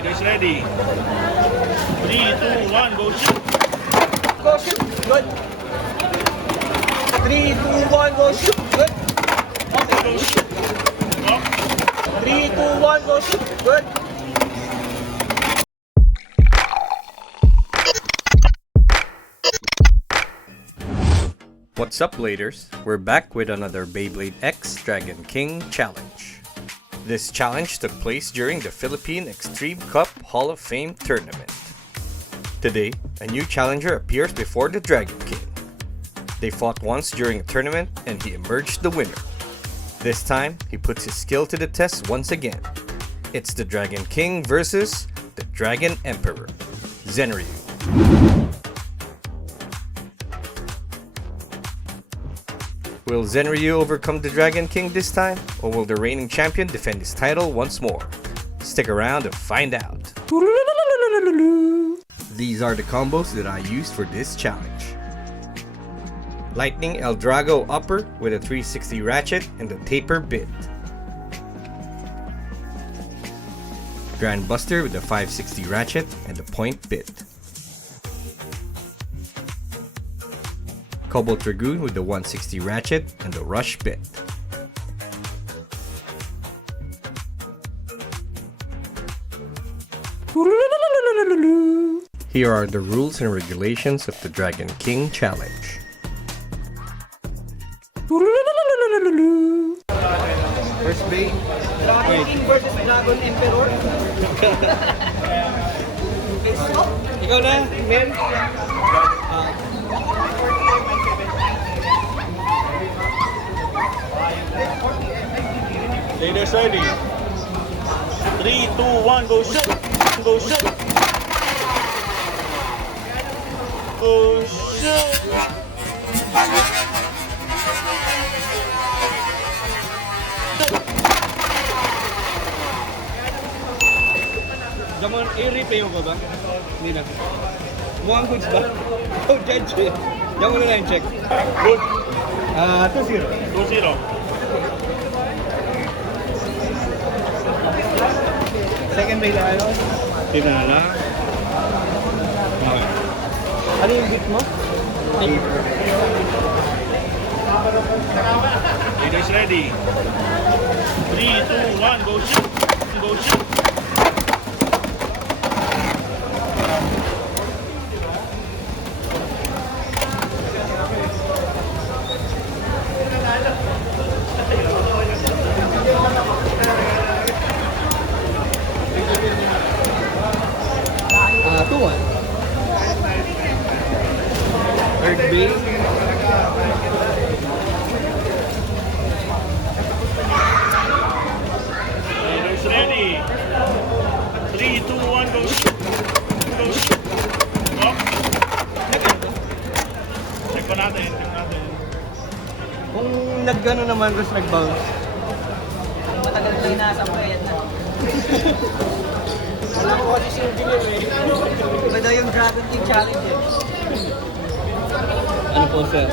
Leaders ready. 3, 2, 1, go shoot. Go shoot. Good. 3, 2, 1, go shoot. Good. Okay, Go shoot. Up. 3, 2, 1, go shoot. Good. What's up, Bladers? We're back with another Beyblade X Dragon King challenge. This challenge took place during the Philippine Extreme Cup Hall of Fame tournament. Today, a new challenger appears before the Dragon King. They fought once during a tournament and he emerged the winner. This time, he puts his skill to the test once again. It's the Dragon King versus the Dragon Emperor, Zenryu. Will Zenryu overcome the Dragon King this time, or will the reigning champion defend his title once more? Stick around to find out. These are the combos that I used for this challenge. Lightning El Drago upper with a 360 ratchet and a taper bit. Grand Buster with a 560 ratchet and a point bit. Cobalt Dragoon with the 160 ratchet and the rush bit. Here are the rules and regulations of the Dragon King challenge. First base. Dragon King versus Dragon Emperor. Ikaw na, men. Leaders ready. 3, 2, 1, go shoot. Go shoot. Go shoot. Jamon, i-replay mo ba? Hindi na. Mukhang goods ba? Oh, judge eh. Diyan mo na lang check. Good. 2-0. 2-0. Second base na ano? Tina na lang. Okay. Ano yung beat mo? Leaders ready. 3, 2, 1, go shoot. Go shoot. Third base. Leaders ready. 3, 2, 1, go shoot. Go shoot. Up. Check pa natin. Check natin. Kung nag-gano naman, tapos nag-bounce. Matagal na inasampayan na. Alam ko kasi sinugin yun eh. Iba daw yung Dragon King Challenge eh. Ano po, sir?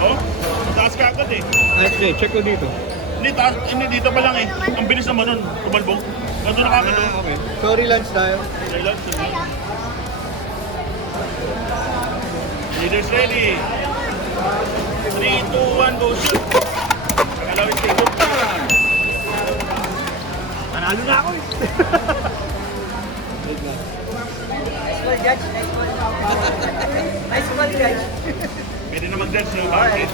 Oh, taas ka agad eh. Ay, check ko dito. Hindi, dito pa lang eh. Ang bilis naman nun. Tumalbong. Ganto na kami nun. Okay. Sorry, lunch tayo. Silence. Leaders ready. 3, 2, 1, go shoot. Pagalawin sa ito. Panalo na ako eh. Nice one, Judge. Nice one. Nice one, Judge. Pwede na mag-dance no? Bakit?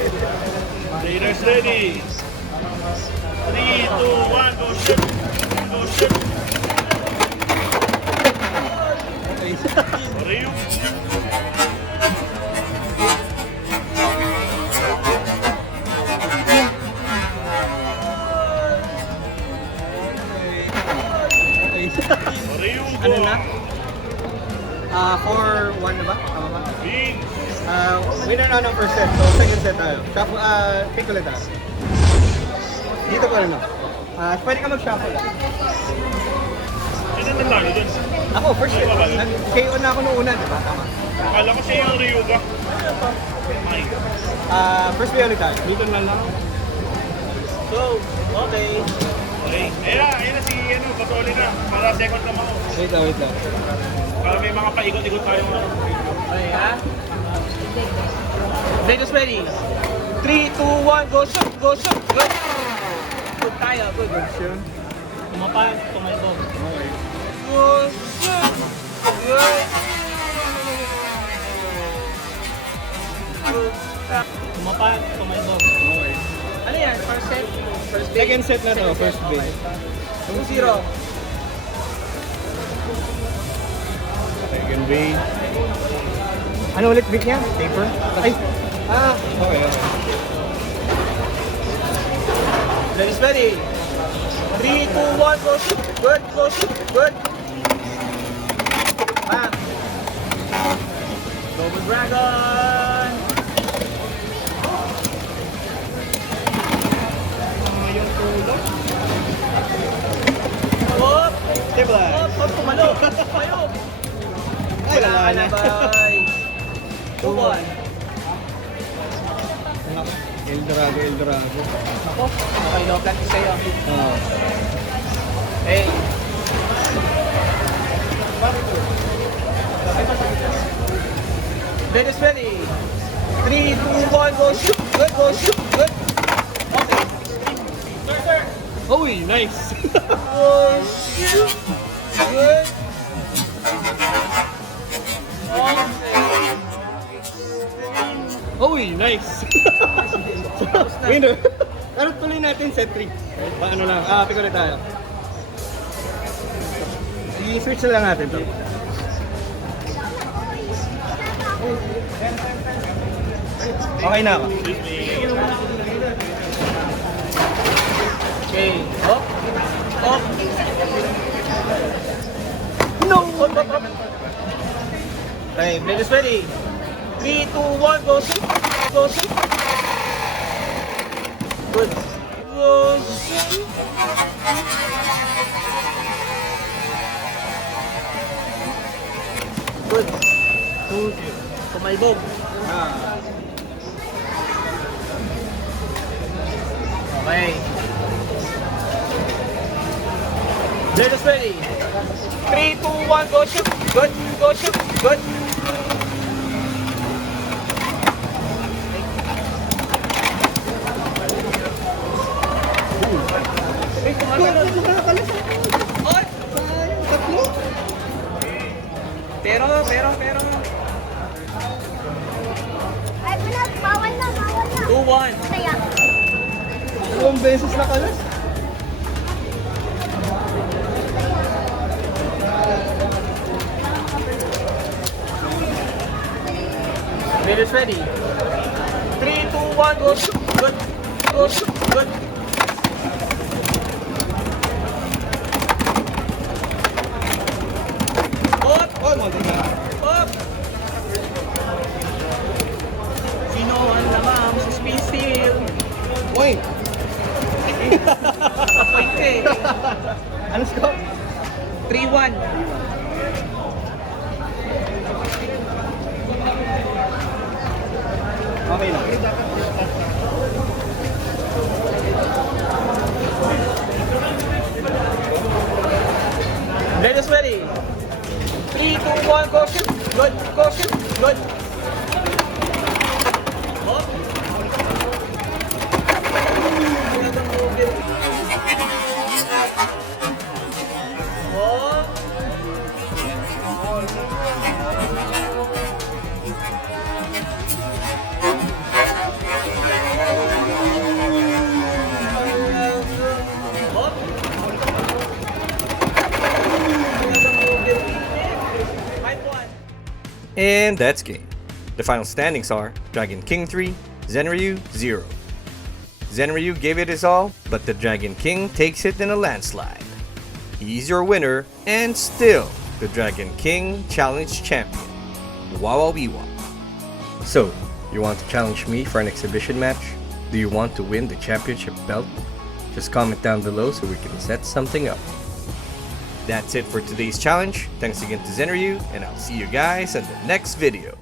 Leaders ready. 3, 2, 1, go shoot. Go shoot. Ryu. Ryu. Ano na? 4-1 na ba? Tama ba? Beans. Winner na ng first set. So, second set tayo. Shuffle, pick ulit tayo. Dito pa rin ako. Pwede ka mag-shuffle. Sino natalo dun? Ako, first set. KO na ako nung una, di ba? Tama. Akala ko siya yung Ryu ba? Ay. First play ulit tayo. Dito na lang. Go. Okay. Okay. Ayun na si Batoli na. Para second naman ako. Wait lang, wait lang. Para may mga paikot-ikot tayong ano. Okay, ha? Vegas ready. 3, 2, 1, go shoot, go shoot, go! Good tayo, good. Tumapan, tumalbog. Okay. Go shoot, good! Tumapan, tumalbog. Okay. Ano yan? First set? First base? Second set na to, first base. 2-0. Second base. Ano ulit big niya? Taper? Ay! Ah! Okay, okay. Vegas ready. 3, 2, 1, go shoot, good, go shoot, good! Bam! Double dragon! Hop! Stabilize. Hop! Hop! Tumalo! Tumayo! Ay, wala na. Bye! 2-1. Eldorado, Eldorado. Ako, okay, no plan sa'yo. Oo. Hey! Vegas ready. 3, 2, 1, go shoot! Good, go shoot! Good! Okay. Uy, nice! Go shoot! Good! Okay. Uy, nice! Winner! Pero tuloy natin set 3. Paano lang? Pick ulit tayo. I-switch na lang natin to. Okay na ako. Okay. Up. Up. No! Up, up, up. Okay, Vegas ready. 3, 2, 1, go shoot! Go shoot! Good. Go shoot! Good. Kumalbog. Okay. Vegas ready. 3, 2, 1, go shoot! Good. Go shoot! Good. Oy! Pero. Ay, bawal na, bawal na. 2-1. Kaya, Ilang beses na kalas? Vegas ready. 3, 2, 1, go shoot. Good. Go shoot. Good. Up. Oh, monte ka. Up. Sino ang lamang sa spin steal? Point! Point eh. Ano score? 3-1. Okay na. Vegas ready. 3, 2, 1, go shoot. Good. Go shoot. Good. Up. Up. Up. 5-1. And that's game. The final standings are Dragon King 3, Zenryu 0. Zenryu gave it his all, but the Dragon King takes it in a landslide. He's your winner, and still the Dragon King Challenge Champion. Wawawiwa. So, you want to challenge me for an exhibition match? Do you want to win the championship belt? Just comment down below so we can set something up. That's it for today's challenge. Thanks again to Zenryu, and I'll see you guys in the next video.